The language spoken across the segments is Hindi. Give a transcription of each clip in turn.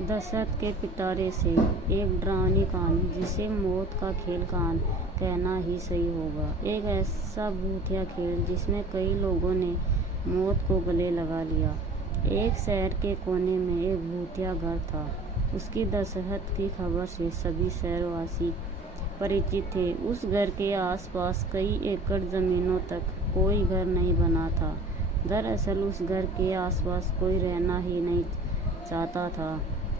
दशरथ के पिटारे से एक डरावनी कहानी जिसे मौत का खेल कहना ही सही होगा। एक ऐसा भूतिया खेल जिसमें कई लोगों ने मौत को गले लगा लिया। एक शहर के कोने में एक भूतिया घर था। उसकी दशरथ की खबर से सभी शहरवासी परिचित थे। उस घर के आसपास कई एकड़ जमीनों तक कोई घर नहीं बना था। दरअसल उस घर के आसपास कोई रहना ही नहीं चाहता था।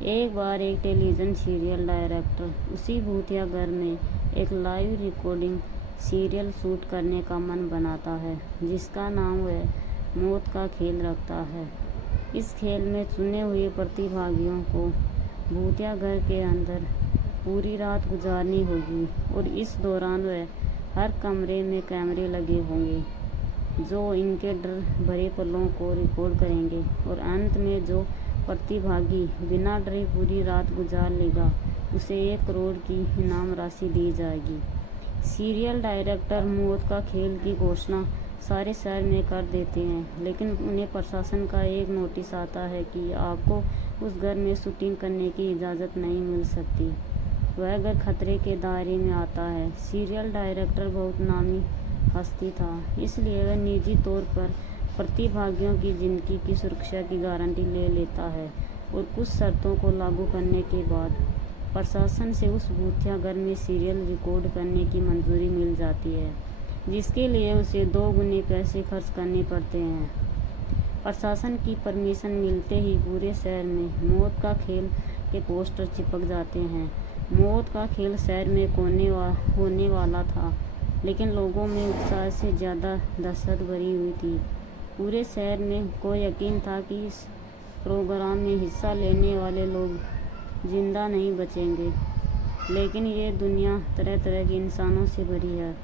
एक बार एक टेलीविज़न सीरियल डायरेक्टर उसी भूतिया घर में एक लाइव रिकॉर्डिंग सीरियल शूट करने का मन बनाता है, जिसका नाम वह मौत का खेल रखता है। इस खेल में चुने हुए प्रतिभागियों को भूतिया घर के अंदर पूरी रात गुजारनी होगी और इस दौरान वह हर कमरे में कैमरे लगे होंगे जो इनके डर भरे पलों को रिकॉर्ड करेंगे और अंत में जो प्रतिभागी बिना डरे पूरी रात गुजार लेगा उसे 1 करोड़ की इनाम राशि दी जाएगी। सीरियल डायरेक्टर मौत का खेल की घोषणा सारे शहर में कर देते हैं, लेकिन उन्हें प्रशासन का एक नोटिस आता है कि आपको उस घर में शूटिंग करने की इजाज़त नहीं मिल सकती। वह घर खतरे के दायरे में आता है। सीरियल डायरेक्टर बहुत नामी हस्ती था, इसलिए वह निजी तौर पर प्रतिभागियों की जिंदगी की सुरक्षा की गारंटी ले लेता है और कुछ शर्तों को लागू करने के बाद प्रशासन से उस भूतिया घर में सीरियल रिकॉर्ड करने की मंजूरी मिल जाती है, जिसके लिए उसे 2 गुने पैसे खर्च करने पड़ते हैं। प्रशासन की परमिशन मिलते ही पूरे शहर में मौत का खेल के पोस्टर चिपक जाते हैं। मौत का खेल शहर में होने वाला था, लेकिन लोगों में उत्साह से ज़्यादा दहशत भरी हुई थी। पूरे शहर में को यकीन था कि इस प्रोग्राम में हिस्सा लेने वाले लोग जिंदा नहीं बचेंगे, लेकिन ये दुनिया तरह तरह के इंसानों से भरी है।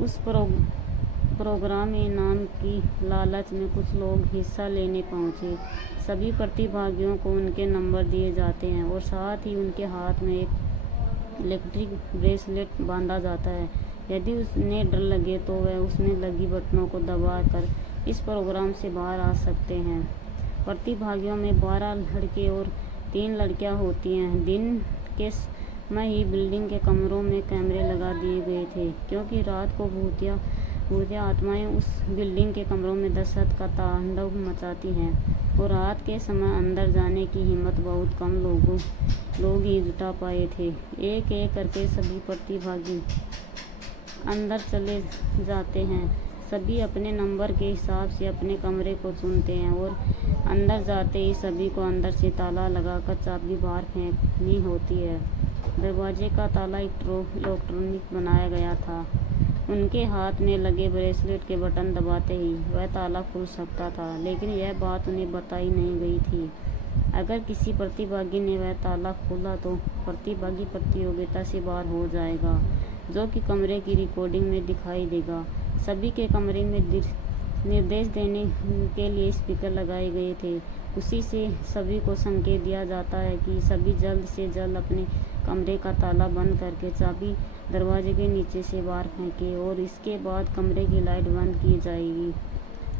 उस प्रोग्राम में इनाम की लालच में कुछ लोग हिस्सा लेने पहुंचे। सभी प्रतिभागियों को उनके नंबर दिए जाते हैं और साथ ही उनके हाथ में एक इलेक्ट्रिक ब्रेसलेट बांधा जाता है। यदि उन्हें डर लगे तो वह उसमें लगी बटनों को दबाकर इस प्रोग्राम से बाहर आ सकते हैं। प्रतिभागियों में 12 लड़के और 3 लड़कियां होती हैं। दिन के समय ही बिल्डिंग के कमरों में कैमरे लगा दिए गए थे, क्योंकि रात को भूतिया आत्माएं उस बिल्डिंग के कमरों में दहशत का तांडव मचाती हैं और रात के समय अंदर जाने की हिम्मत बहुत कम लोग ही जुटा पाए थे। एक एक करके सभी प्रतिभागी अंदर चले जाते हैं। सभी अपने नंबर के हिसाब से अपने कमरे को चुनते हैं और अंदर जाते ही सभी को अंदर से ताला लगाकर चाबी बाहर फेंकनी होती है। दरवाजे का ताला इलेक्ट्रॉनिक बनाया गया था। उनके हाथ में लगे ब्रेसलेट के बटन दबाते ही वह ताला खुल सकता था, लेकिन यह बात उन्हें बताई नहीं गई थी। अगर किसी प्रतिभागी ने वह ताला खोला तो प्रतिभागी प्रतियोगिता से बाहर हो जाएगा, जो कि कमरे की रिकॉर्डिंग में दिखाई देगा। सभी के कमरे में निर्देश देने के लिए स्पीकर लगाए गए थे। उसी से सभी को संकेत दिया जाता है कि सभी जल्द से जल्द अपने कमरे का ताला बंद करके चाबी दरवाजे के नीचे से बाहर फेंके और इसके बाद कमरे की लाइट बंद की जाएगी।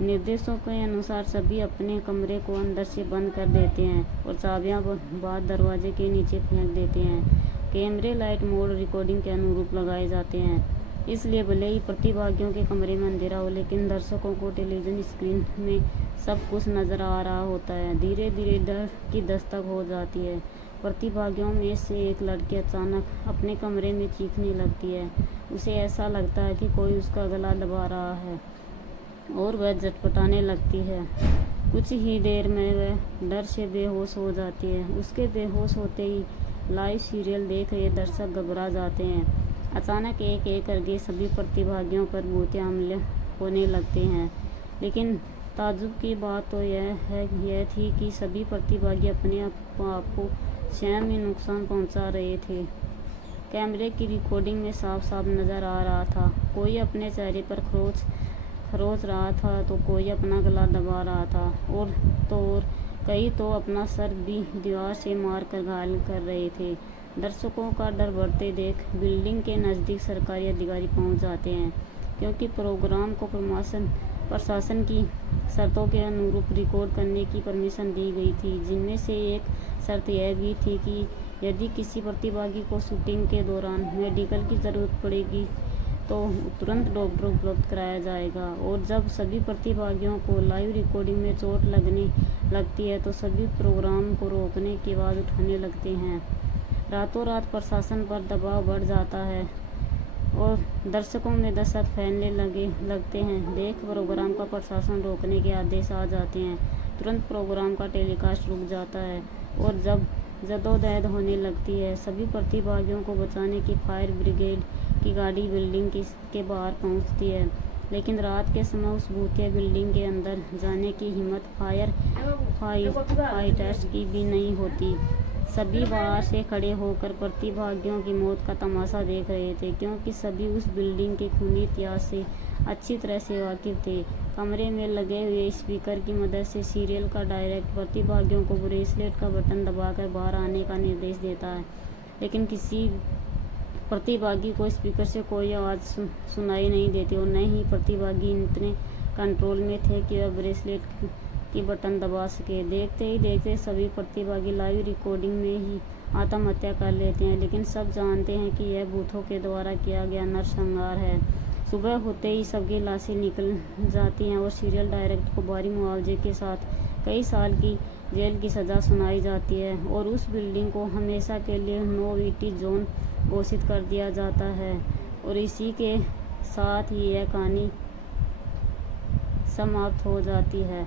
निर्देशों के अनुसार सभी अपने कमरे को अंदर से बंद कर देते हैं और चाबियां बाद दरवाजे के नीचे फेंक देते हैं। कैमरे लाइट मोड रिकॉर्डिंग के अनुरूप लगाए जाते हैं, इसलिए भले ही प्रतिभागियों के कमरे में अंधेरा हो, लेकिन दर्शकों को टेलीविज़न स्क्रीन में सब कुछ नज़र आ रहा होता है। धीरे धीरे डर की दस्तक हो जाती है। प्रतिभागियों में से एक लड़की अचानक अपने कमरे में चीखने लगती है। उसे ऐसा लगता है कि कोई उसका गला दबा रहा है और वह झटपटाने लगती है। कुछ ही देर में वह डर से बेहोश हो जाती है। उसके बेहोश होते ही लाइव सीरियल देख रहे दर्शक घबरा जाते हैं। अचानक एक एक करके सभी प्रतिभागियों पर भूतिया हमले होने लगते हैं, लेकिन ताज्जुब की बात तो यह थी कि सभी प्रतिभागी अपने आप को स्वयं ही नुकसान पहुंचा रहे थे। कैमरे की रिकॉर्डिंग में साफ साफ नज़र आ रहा था, कोई अपने चेहरे पर खरोच रहा था तो कोई अपना गला दबा रहा था और कई तो अपना सर भी दीवार से मार कर घायल कर रहे थे। दर्शकों का डर बढ़ते देख बिल्डिंग के नज़दीक सरकारी अधिकारी पहुंच जाते हैं, क्योंकि प्रोग्राम को प्रशासन की शर्तों के अनुरूप रिकॉर्ड करने की परमिशन दी गई थी, जिनमें से एक शर्त यह भी थी कि यदि किसी प्रतिभागी को शूटिंग के दौरान मेडिकल की ज़रूरत पड़ेगी तो तुरंत डॉक्टर उपलब्ध कराया जाएगा। और जब सभी प्रतिभागियों को लाइव रिकॉर्डिंग में चोट लगने लगती है तो सभी प्रोग्राम को रोकने की आवाज़ उठाने लगते हैं। रातों रात प्रशासन पर दबाव बढ़ जाता है और दर्शकों में दहशत फैलने लगते हैं। देख प्रोग्राम का प्रशासन रोकने के आदेश आ जाते हैं। तुरंत प्रोग्राम का टेलीकास्ट रुक जाता है और जब जद्दोजहद होने लगती है, सभी प्रतिभागियों को बचाने की फायर ब्रिगेड की गाड़ी बिल्डिंग के बाहर पहुंचती है। लेकिन रात के समय उस भूतिया बिल्डिंग के अंदर जाने की हिम्मत फायर फाइटर्स की भी नहीं होती। सभी बाहर से खड़े होकर प्रतिभागियों की मौत का तमाशा देख रहे थे, क्योंकि सभी उस बिल्डिंग के खूनी इतिहास से अच्छी तरह से वाकिफ थे। कमरे में लगे हुए स्पीकर की मदद से सीरियल का डायरेक्टर प्रतिभागियों को ब्रेसलेट का बटन दबाकर बाहर आने का निर्देश देता है, लेकिन किसी प्रतिभागी को स्पीकर से कोई आवाज़ सुनाई नहीं देती और न ही प्रतिभागी इतने कंट्रोल में थे कि वह ब्रेसलेट की बटन दबा सके। देखते ही देखते सभी प्रतिभागी लाइव रिकॉर्डिंग में ही आत्महत्या कर लेते हैं, लेकिन सब जानते हैं कि यह भूतों के द्वारा किया गया नरसंहार है। सुबह होते ही सबकी लाशें निकल जाती हैं और सीरियल डायरेक्टर को भारी मुआवजे के साथ कई साल की जेल की सज़ा सुनाई जाती है और उस बिल्डिंग को हमेशा के लिए नो विटी जोन घोषित कर दिया जाता है। और इसी के साथ ही यह कहानी समाप्त हो जाती है।